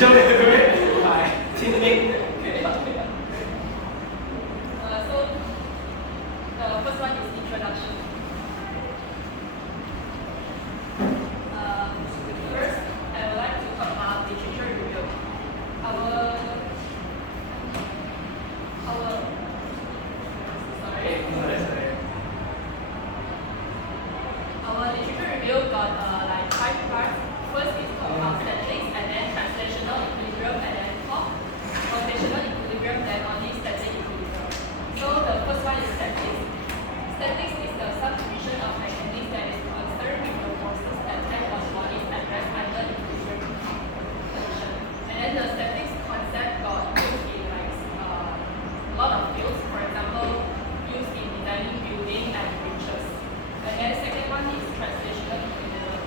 Cho nên tôi biết phải xin đi. So the first one is introduction. First, I would like to talk about literature review. Our literature review got like 5 parts. First is about statistics, and then translational equilibrium, and then talk, rotational equilibrium, then only static equilibrium. So the first one is statistics. Statistics is the subdivision of mechanics that is concerned with the forces that act on bodies at rest under equilibrium condition. And then the statistics concept got used in like a lot of fields. For example, used in designing building and bridges. And then second one is translational equilibrium.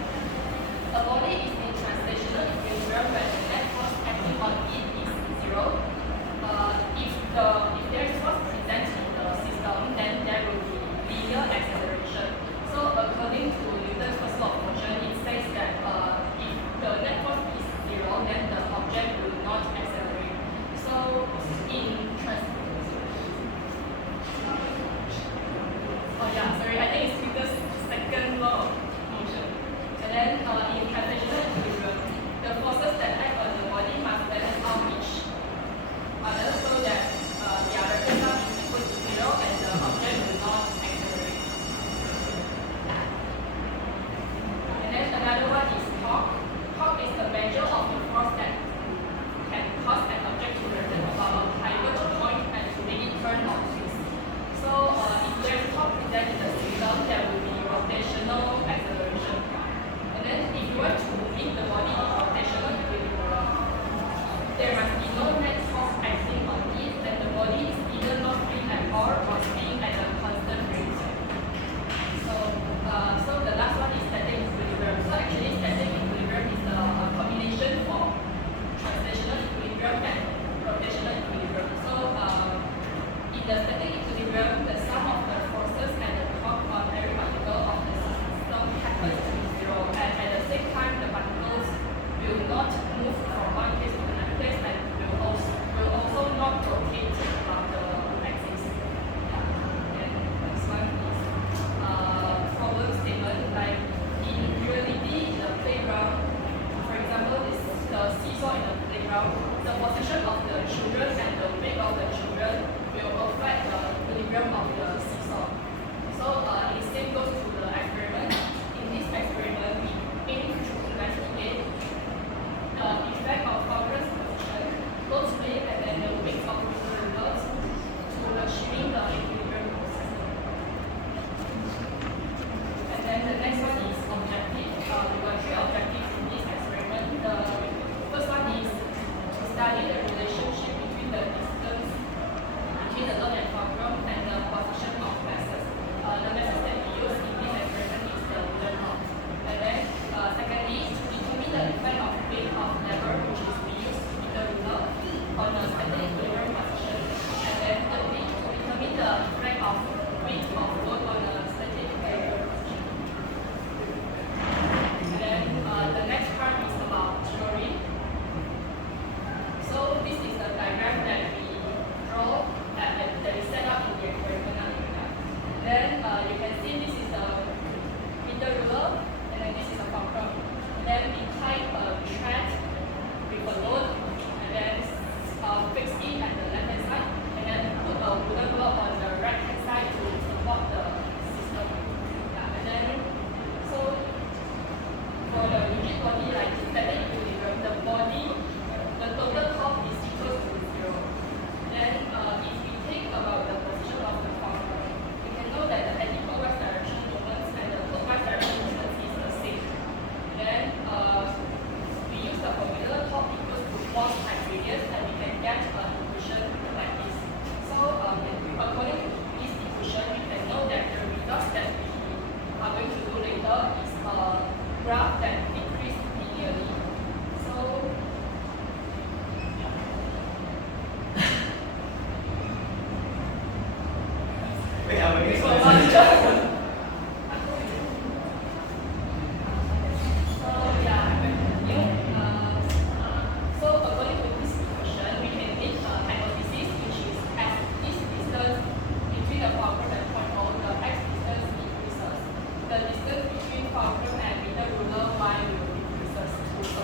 A body is in translational equilibrium when the net force acting on it is zero. If there is force present in the system, then there will be linear acceleration. So according to Newton's first law of motion, it says that if the net force is zero, then the object will not accelerate. So I think it's Newton's second law of motion. And then in translational equilibrium, the forces that act on the body must balance out each other so that the other sum is equal to zero and the object will not accelerate. And then another one is torque. Torque is the measure of the force that can cause an object to return about a pivot point and to make it turn or twist. So if there is torque present in the system, there will be rotational acceleration. And then if you want to meet the body in rotational equilibrium, there must be no net force acting on it, and the body is either not spinning at all or spinning at a constant rate. So the last one is static equilibrium. So actually static equilibrium is a combination for translational equilibrium and rotational equilibrium. So in the static equilibrium, the sum of the forces and the torque on every particle of the system happens to be zero, and at the same time the particles will not move from one place to another place and will also not rotate around the axis. And next one is problem statement. Like in reality, in the playground, for example, this the seesaw in the playground, the position of the children and the weight of the children will affect the equilibrium of the seesaw. So it same goes to the experiment. In this experiment, we aim to investigate the effect of conference position, load split, and then the weight of the loads to achieving the equilibrium of the system. And then the next one is objective. We got 3 objectives in this experiment. The first one is to study the relationship between the distance between the load and fulcrum and the position of masses. The masses that we use in this experiment is the wooden rod. And then secondly, to determine the effect of weight of lever, which is we use meter ruler, on the static equilibrium position. And then thirdly, to determine the effect of weight of load on the static equilibrium position. And then the next part is about theory. So this is the diagram that we draw that is set up in the experiment. Then you can see this is the meter ruler, and then this is a fulcrum. And then we tie a thread with a load, and then fix it at the left hand side, and then put a wooden block on the right hand side to support the system. And then so for the rigid body, like static equilibrium, the total torque is equal to zero. Then if we think about the position of the fulcrum, we can know that the anti-clockwise direction moments and the clockwise direction moments is the same. Then we use the formula torque equals to force times radius, and we can get an equation like this. So according to this equation, we can know that the result that we are going to do later is a graph that decreases linearly. So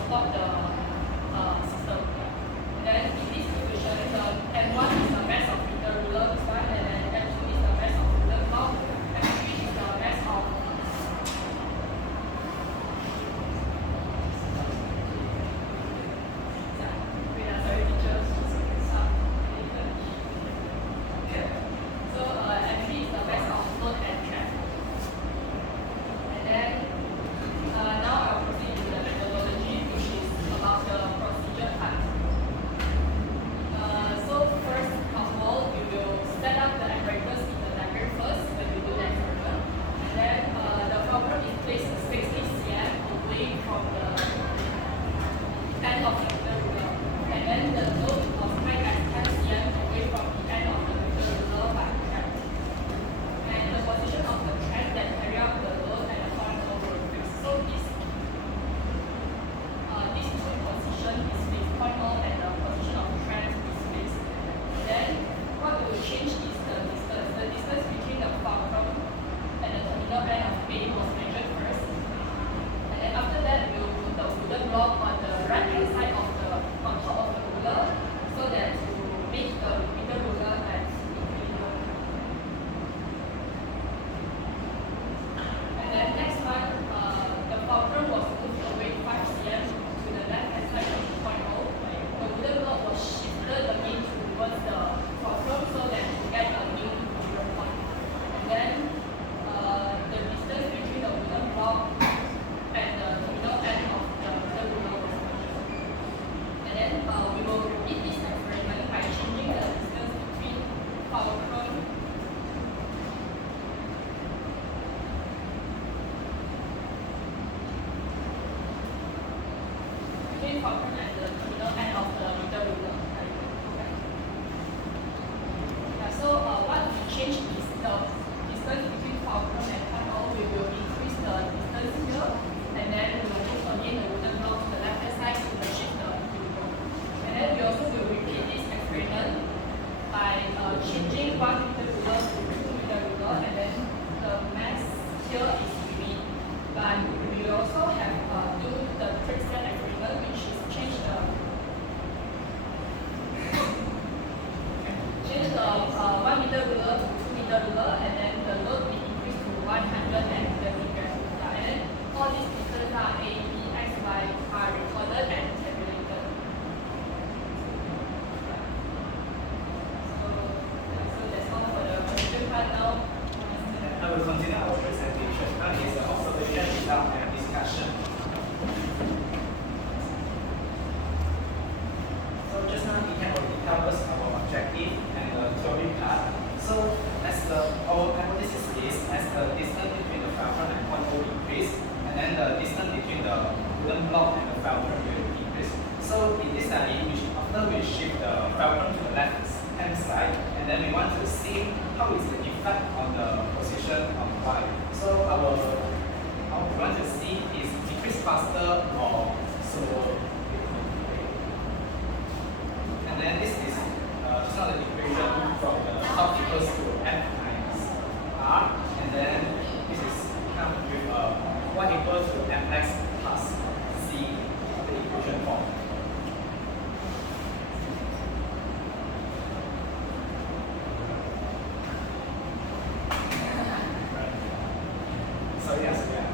support the system. And then in this equation, the M1 is the mass of meter ruler, this one, and then M2 is the mass of wooden block, M3 is the mass of sorry, teachers. So M3 is the mass of load and track. And then now I'll proceed to the methodology, which is about the procedure part. So first of all, we will set up the apparatus in the diagram first when we do the experiment. And then the fulcrum is placed 60 cm away from the end of the meter ruler. And then the load was made at 10 cm away from the end of the meter ruler by track. And the position of the track that carry out the load and the point will be fixed. So this two position is fixed, point O and the position of the track is fixed. Then what will change is the distance. The distance between the fulcrum and the terminal end of A was measured first. And then after that, we will put the wooden block on the right hand side of on top of the ruler, so that to make the meter ruler at equilibrium. And then next one, the fulcrum was moved away 5 cm to the left hand side of the point O. The wooden block was shifted again towards the fulcrum so that to get a new equilibrium point. And then the distance between the wooden block and the terminal end of the meter ruler was measured. And then we will repeat this experiment by changing the distance between fulcrum and the terminal end of the meter ruler. Yeah, so what we change is the distance between fulcrum and point O. We will increase the distance here, and then we will move again the wooden block to the left hand side to achieve the equilibrium. And then we also will repeat this experiment by changing 1 meter ruler to 2 meter ruler, and then the mass here is unique. But we also have do the trick set experiment, which is change the 1 meter ruler to 2 meter ruler, and then the load will increase to 120 grams. And then all these distances are A, B, X, Y are recorded and tabulated. So that's all for the question part now. I will continue our presentation. Now is the observation, result, and discussion. So just now we can already tell us our objective and the theory part. So as our hypothesis is as the distance between the fulcrum and point O increase, and then the distance between the wooden block and the fulcrum will increase. So in this study, after we shift the fulcrum to the left hand side, and then we want to see how is the effect on the position of Y. So how we want to see is decrease faster or slower. And then this is just not the equation from the top equals to F minus R, and then this is come with Y equals to Mx plus C, the equation form. So yes, yeah.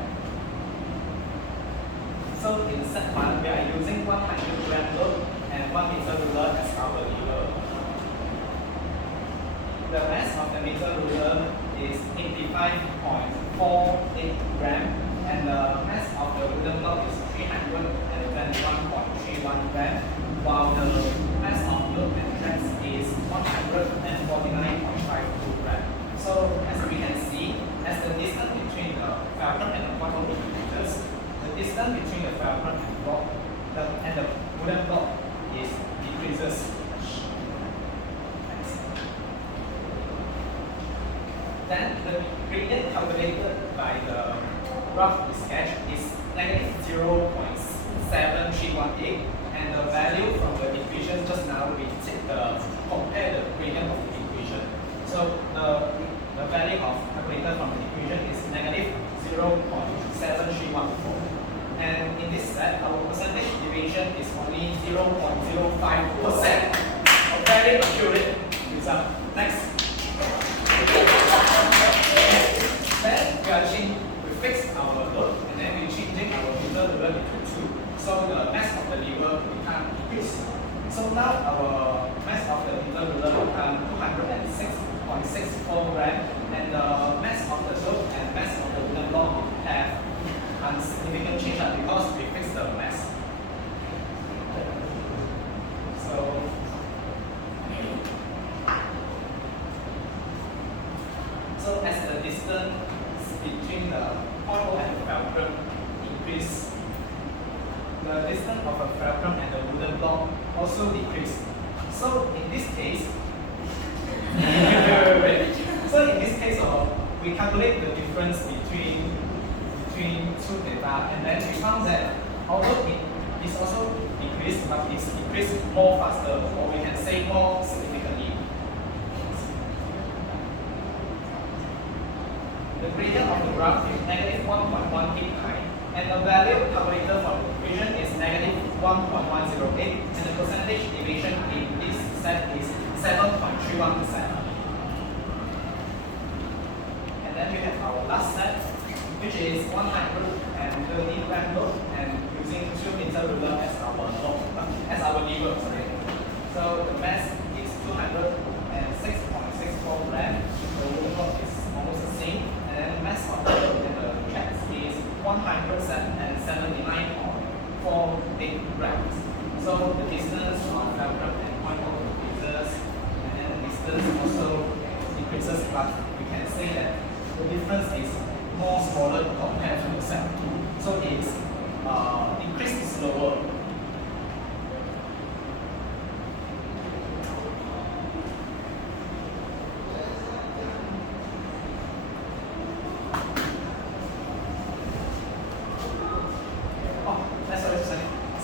So in set 1, we are using 100 gram load and 1 meter ruler as our ruler. The mass of the meter ruler is 85.48 gram, and the mass of the wooden block is 321.31 gram, while the mass of load and track is 149.52 gram. So as we can see, as the distance between the fulcrum and the point O increases, the distance between the fulcrum and the wooden block is decreases. Then the gradient calculated by the rough sketch is negative 0.7318, and the value from the equation just now we compare the gradient of the equation. So the value of calculated from the equation is negative 0.7314. And in this set, our percentage 0.05%. A very accurate result. Next. Then we fix our load and then we changing our meter ruler into 2. So the mass of the lever become decrease. So now our mass of the meter ruler become 206.64 grams, and the mass of the load and mass of the wooden block have insignificant change because we fix the mass. So as the distance between the point and the fulcrum increase, the distance of a fulcrum and the wooden block also decrease. So in this case, we calculate the difference between two data, and then we found that although it is also decreased, but it's decreased more faster, or we can say more significantly. The gradient of the graph is negative 1.18 high, and the value calculated for the equation is negative 1.108, and the percentage deviation in this set is 7.31%. And then we have our last set, which is 130 gram load, and using 2 meter ruler as our load, as our lever. Sorry. So the mass is 206.64 grams. The wooden load is almost the same, and then the mass of the load and the checks is 179.48 grams. So the distance from fulcrum and point increases, and then the distance also decreases, but we can say that the difference is more smaller compared to the set 2. So its increase is lower.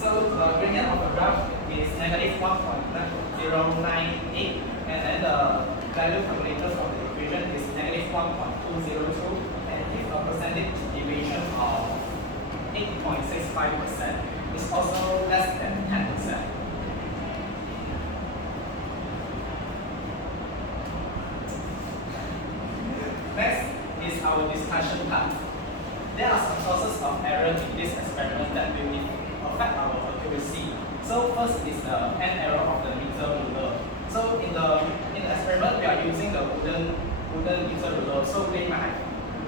So the gradient of the graph is negative 1.098, and then the value calculated from the equation is negative 1.202, and if a percentage deviation of 8.65% is also less than 10%. Next is our discussion part. There are some sources of error in this experiment that will affect our accuracy. So first is the end error of the meter ruler. So in the experiment we are using the wooden meter ruler. So they might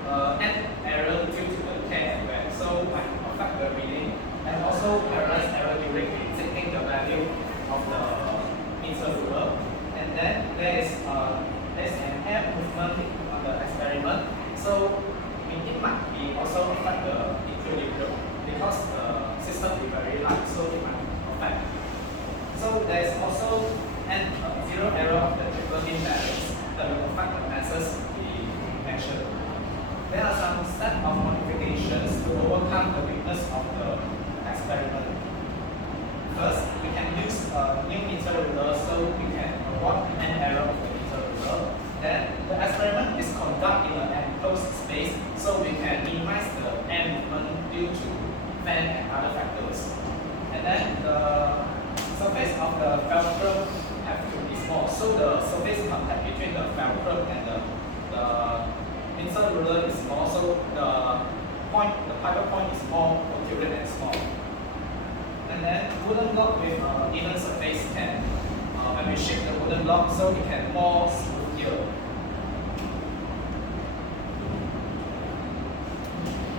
have end error due to the tear and wear. So might affect the reading, and also error during taking the value of the meter ruler. And then there is an air movement on the experiment. So it might be also affect the equilibrium because the system is very light, so it might affect. So there is also zero error of the triple beam balance that will affect the masses we mentioned. There are some steps of modifications to overcome the weakness of the experiment. First, we can use a new meter ruler so we can avoid an error of the meter ruler. Then the experiment is conducted in an enclosed space, so we can minimize the air movement due to fan and other factors. And then the surface of the fulcrum have to be small, so the surface contact between the fulcrum and the meter ruler is small, so the pivot point is more accurate and small. And then wooden block with even surface can, when we shift the wooden block, so it can more smoother.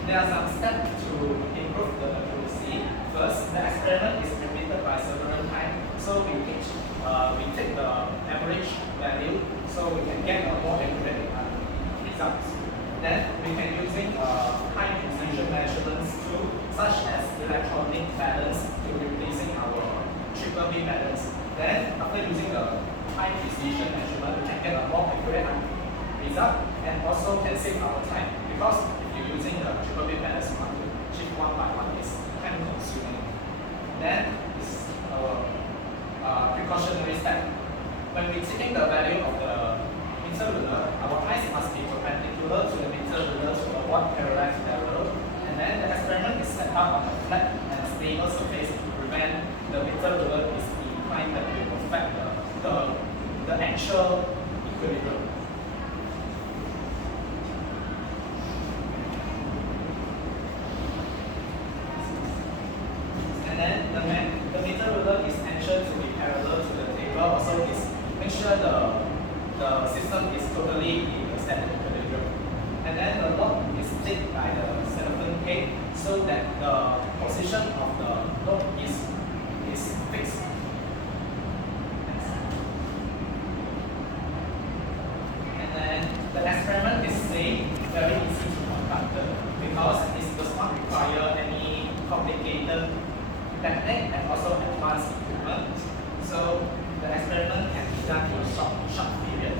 There are some steps to improve the accuracy. First, the experiment is repeated by several times, so we take the average value, so we can get a more accurate results. Then we can using high precision measurements too, such as electronic balance to replacing our triple beam balance. Then after using the high precision measurement, we can get a more accurate result, and also can save our time, because if you're using the triple beam balance, you want to shift one by one, is time consuming. Then this is our precautionary step. When we're taking the value of the meter ruler, our eyes must be perpendicular to the meter ruler to avoid parallax error. And then the experiment is set up on a flat and stable surface to prevent the meter ruler sure the system is totally in the standard equilibrium. And then the load is stick by the silicon plate so that the position of the load is fixed. And then the experiment is safe, very easy to conduct because it does not require any complicated technique and also advanced equipment. So the experiment can be done in a short period.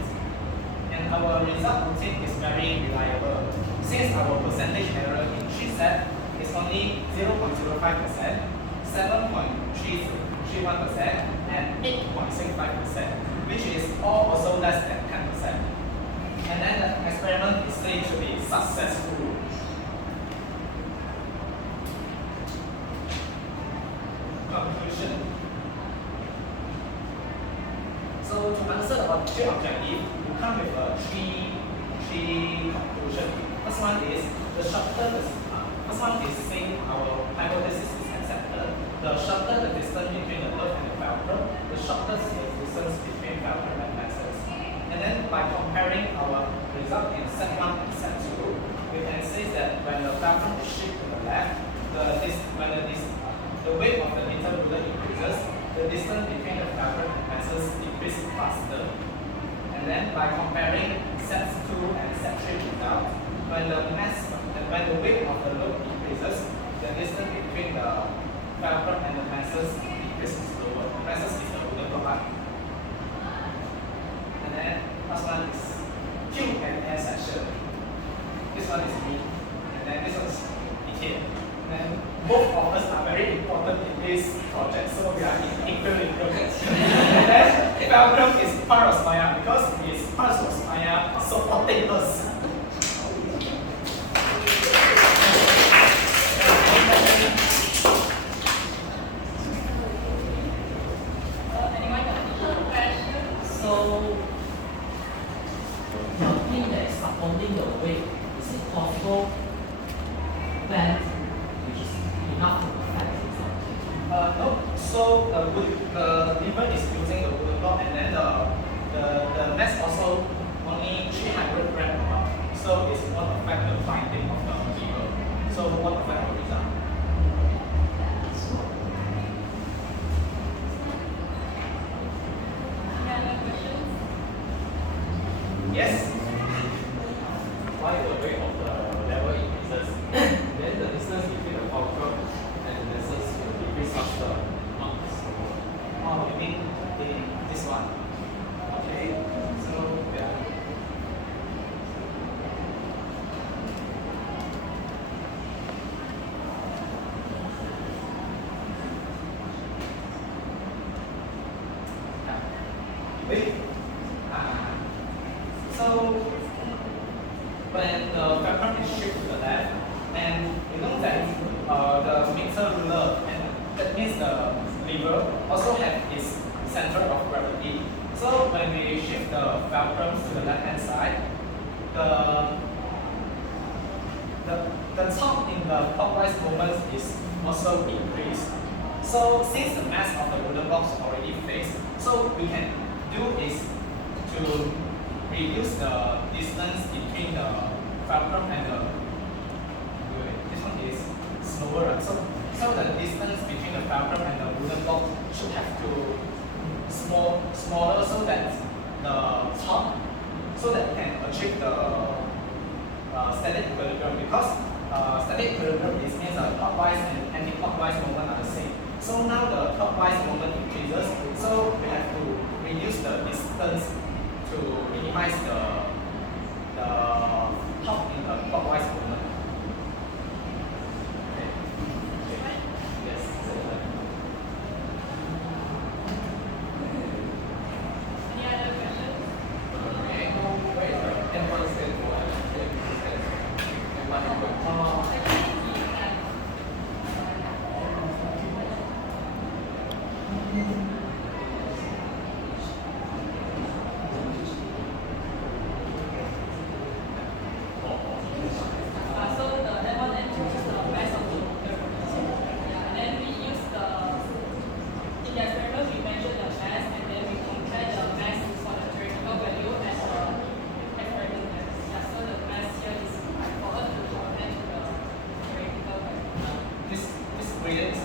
And our result routine is very reliable. Since our percentage error in 3 set is only 0.05%, 7.331%, and 8.65%, which is all also less than 10%. And then the experiment is said to be successful. Conclusion. So to answer the objective, you come with three conclusion. First one is the shorter first one is saying our hypothesis is accepted. The shorter the distance between the load and the fulcrum, the shorter is the distance between fulcrum and masses. And then by comparing our result in set 1 and set 2, we can say that when the fulcrum is shifted to the left, the weight of the meter ruler increases, the distance between the fulcrum and masses decreases faster. And then by comparing sets 2 and set 3 results, when the weight of the load increases, the distance between the fulcrum and the masses decreases lower. The masses is the ruler block. And then last one is Q and S section. This one is me, and then this one is Thian. And both of us are very important in this project, so we are in equilibrium. And then fulcrum is parasmaya because it is parasmaya supporting us. Anyone got a question? So, the thing that is supporting the weight, is it possible that which is enough to affect something? No. So the lever is using the wooden block, and then the mass also only 300 grams per pound. So it won't affect the binding of the lever. So it won't affect the result. Any other questions? Yes. Why the weight of the level increases, then the distance between the fulcrum and the masses will decrease faster, not slower. Oh, you mean this one? Okay. So yeah. Wait. So when the fulcrum is shifted to the left, and you know that the mixer ruler, and that means the lever, also have its center of gravity. So when we shift the fulcrum to the left hand side, the torque in the clockwise movement is also increased. So since the mass of the ruler box already fixed, so we can do is to reduce the distance between the fulcrum and the this one is slower, right? So the distance between the fulcrum and the wooden block should have to smaller so that the top so that we can achieve the static equilibrium, because static equilibrium is means clockwise and anti-clockwise movement are the same. So now the clockwise movement increases, so we have to reduce the distance to minimize the top in the clockwise movement. Okay. Okay. Yes. Any other questions? May I know where is the M1 stand for? M1 equal.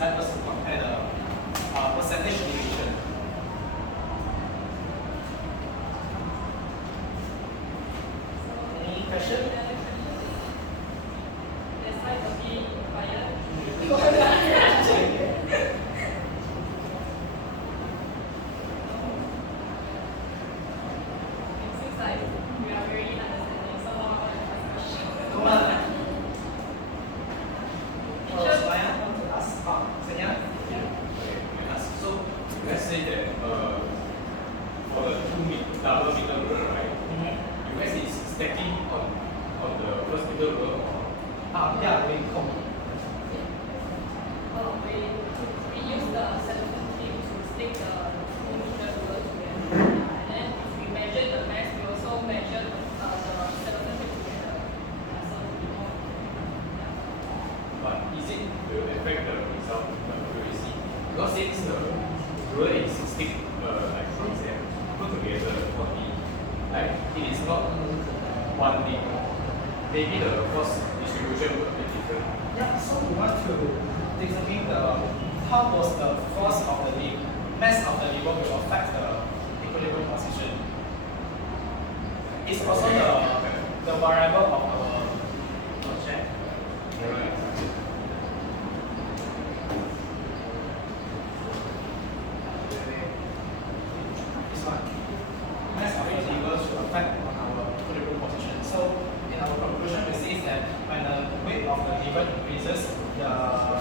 help us to compare the percentage deviation. Any question? The slide will be quiet. It seems like we are very understanding. Someone want to ask question. Come on. Teacher, Saya want to ask. Saya. So let's say that for the double middle row, right? You guys is stacking on the first middle row or Yeah, we come. we use the cellophane tape to stick the 2-meter ruler together. And then if we measure the mass, we also measure the cellophane tape together. So we know. but is it will affect the result accuracy? Because since the ruler is stick like this and put together for the like it is not one thing. Maybe the force distribution will be different. Yeah, so we want to determine how was the force of the lever, mass of the lever will affect the equilibrium position. It's also the variable of our project. Right. This one, mass of the lever should affect on our equilibrium position. So in our conclusion, we see that when the weight of the lever increases, the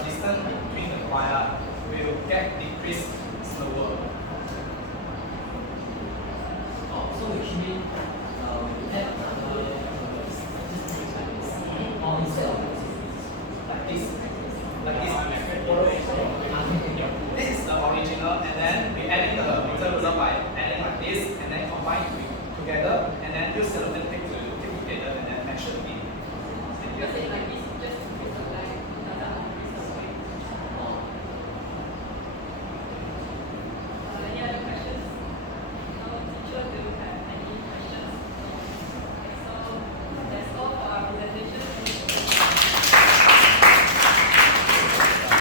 distance between the wire will get decreased slower. Oh, so which means we have another or instead of Like this. Like this. yeah. This is the original, and then we adding the meter ruler by adding like this, and then combine together, and then use cellophane tape to keep together, and then measure again. Because it's like this